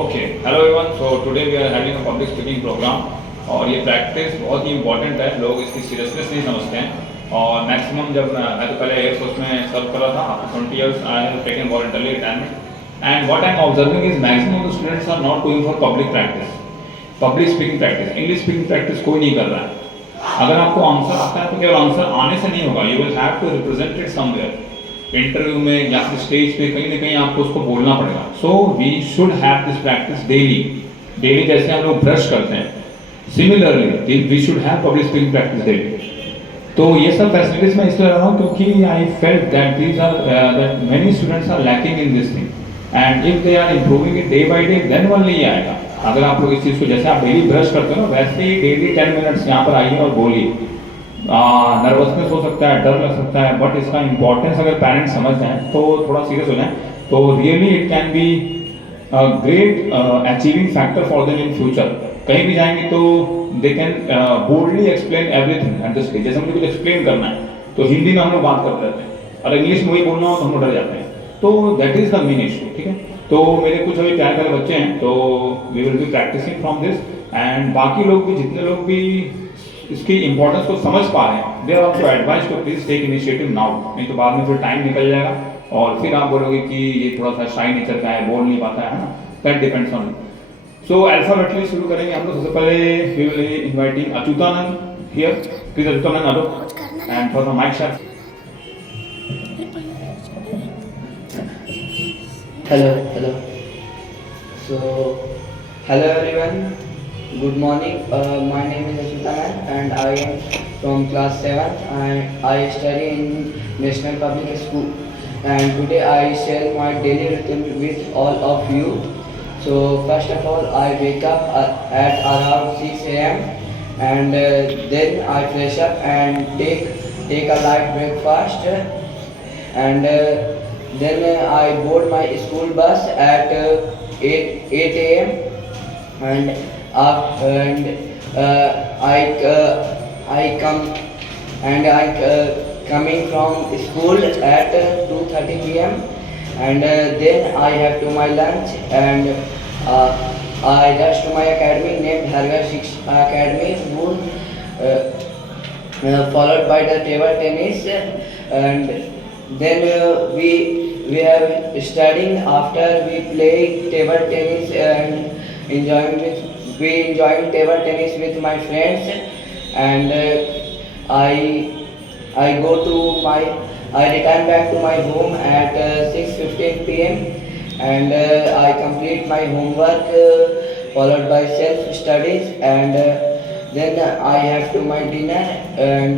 Okay hello everyone. So today we are having a public speaking programme और ये practice बहुत ही important है। लोग इसकी सीरियसनेस नहीं समझते हैं और मैक्सिमम जब मैं तो पहले एयरफोर्स में सर्व कर रहा था after 20 years I have taken voluntary retirement and what I am observing is maximum students are not going for public practice, public speaking practice, English speaking practice कोई नहीं कर रहा है। अगर आपको आंसर आता है तो केवल आंसर आने से नहीं होगा, you will have to represent it somewhere, interview में या फिर स्टेज पे कहीं ना कहीं आपको उसको बोलना पड़ेगा। So we should have this practice daily. Daily जैसे हम लोग ब्रश करते हैं, similarly we should have public speaking practice daily. तो ये सब फैसिलिटीज मैं इसलिए रहा हूँ क्योंकि I felt that these are that many students are lacking in this thing and if they are improving it day by day then only ये आएगा। अगर आप लोग इस चीज़ को जैसे आप डेली ब्रश करते हो ना वैसे ही डेली 10 मिनट्स यहाँ पर आइए और बोलिए। नर्वसनेस हो सकता है, डर लग सकता है, बट इसका इंपॉर्टेंस अगर पेरेंट्स समझ जाएं तो थोड़ा सीरियस हो जाएं तो really it can be great achieving factor for them in future. कहीं भी जाएंगे तो they can boldly explain everything at the stage. जैसे मुझे कुछ एक्सप्लेन करना है तो हिंदी में हम लोग बात करते रहते हैं और इंग्लिश में वही बोलना हो तो हम लोग डर जाते हैं। तो that is the main issue. ठीक है, तो मेरे कुछ अभी प्यारे प्यारे बच्चे हैं तो we will be practicing from this end बाकी लोग भी जितने लोग भी इसकी इंपॉर्टेंस को समझ पा रहे हैं they are also advise to please take initiative now, नहीं तो बाद में फिर टाइम निकल जाएगा और फिर आप बोलोगे कि ये थोड़ा सा शाई नेचर का है, बोल नहीं पाता है ना। That depends on you. So alphabetically शुरू करेंगे हम लोग। सबसे पहले we will be inviting Achyutanand here. Please Achyutanand hello and for the mic shot. Hello. So, hello everyone. Good morning. My name is Ashutanand and I am from class 7. I study in National Public School. And today I share my daily routine with all of you. So first of all, I wake up at around 6 a.m. and then I fresh up and take a light breakfast and then I board my school bus at 8 a.m. and I come and I coming from school at 2:30 p.m. and then I have to my lunch and I rush to my academy named Harga Shiksha Academy, followed by the table tennis and then we have studying after we play table tennis and enjoying table tennis with my friends and I go to my I return back to my home at 6:15 p.m. and I complete my homework followed by self studies and then I have to my dinner and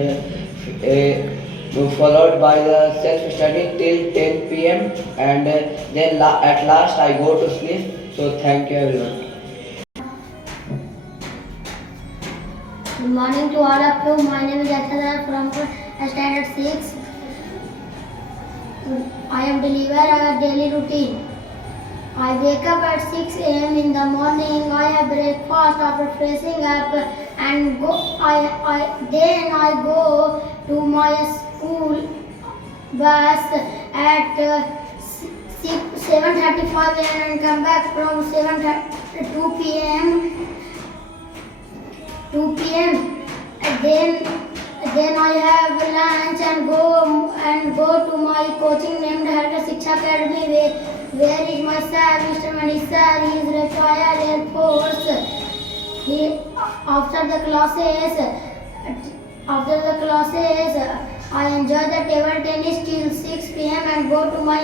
followed by the self-study till 10 p.m. and then at last I go to sleep. So thank you everyone. Good morning to all of you. My name is Akshara from standard 6. I am deliver a daily routine. I wake up at 6 a.m. in the morning. I have breakfast after freshing up and then I go to my school bus at 7:35 a.m. and come back from 2 p.m. and then I have lunch and go to my coaching named Harga Shiksha Academy where is my sir, Mr. Manish sir. He is retired Air Force. After the classes I enjoy the table tennis till 6 p.m. and go to my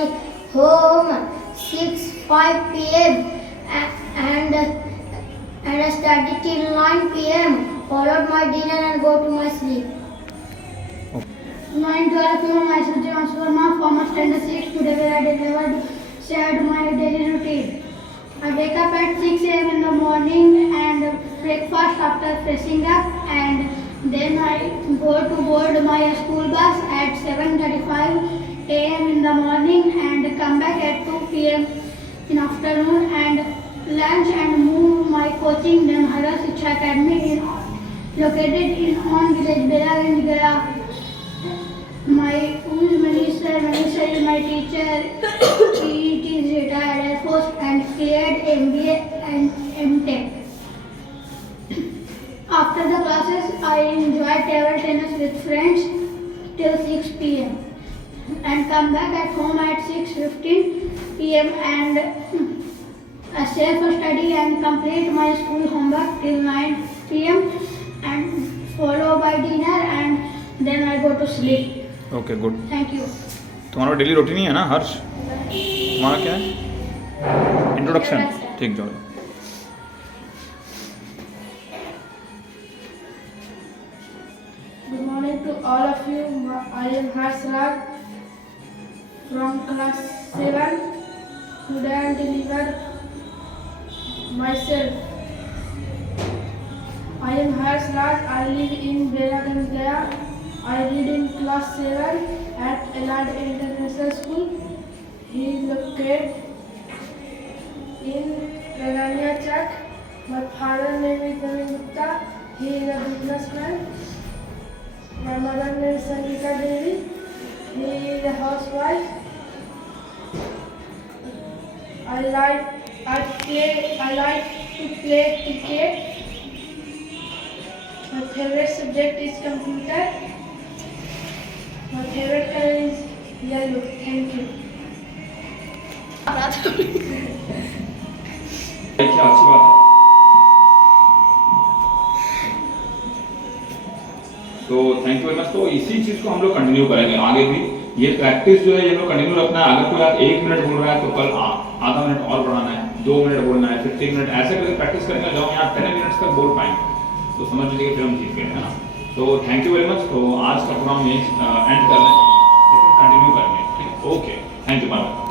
home 6:05 p.m. and I study till 9 p.m. followed my dinner and go to my sleep. Morning to all of you. Myself James Verma from standard 6. Today we are delivered shared my daily routine. I wake up at 6 a.m. in the morning and breakfast after freshing up and then I go to board my school bus at 7:35 a.m. in the morning and come back at 2 p.m. in afternoon and lunch and move my coaching named Harga Shiksha Academy located in on village Belaganj Gaya. My Manish sir is my teacher. He is retired Air Force. course and cleared MBA and MTech. After the classes, I enjoy table tennis with friends till 6 p.m. and come back at home at 6:15 p.m. and stay for study and complete my school homework till 9 p.m. and follow by dinner and then I go to sleep. Okay good. Thank you. तुम्हारा daily routine ही है ना हर्ष? तुम्हारा क्या है? Introduction. ठीक जाओ। Good morning to all of you. I am Harsh Raj from class 7. Today I deliver myself. I am Harsh Raj. I live in Belaganj, Gaya. I read in class 7 at Elad International School. He is located in Ranania Chak. My father name is Naveen Gupta. He is a businessman. My mother name is Sangeeta Devi. He is a housewife. I like to play cricket. My favorite subject is computer. My favorite color is yellow. Thank you. क्या अच्छी बात है। तो thank you very much. तो इसी चीज़ को हम लोग कंटिन्यू करेंगे आगे भी। ये प्रैक्टिस जो है ये लोग कंटिन्यू रखना है। अगर कोई आज 1 मिनट बोल रहा है तो कल आधा मिनट और बढ़ाना है, 2 मिनट बोलना है, फिर 3 मिनट, ऐसे करके प्रैक्टिस करेंगे। जब यहाँ 10 मिनट्स तक बोल पाएंगे तो समझ लीजिए फिर हम जीत गए, है ना। तो थैंक यू वेरी मच। तो आज का प्रोग्राम ये एंड कर रहे हैं, फिर कंटिन्यू करेंगे। Okay, thank you, bye.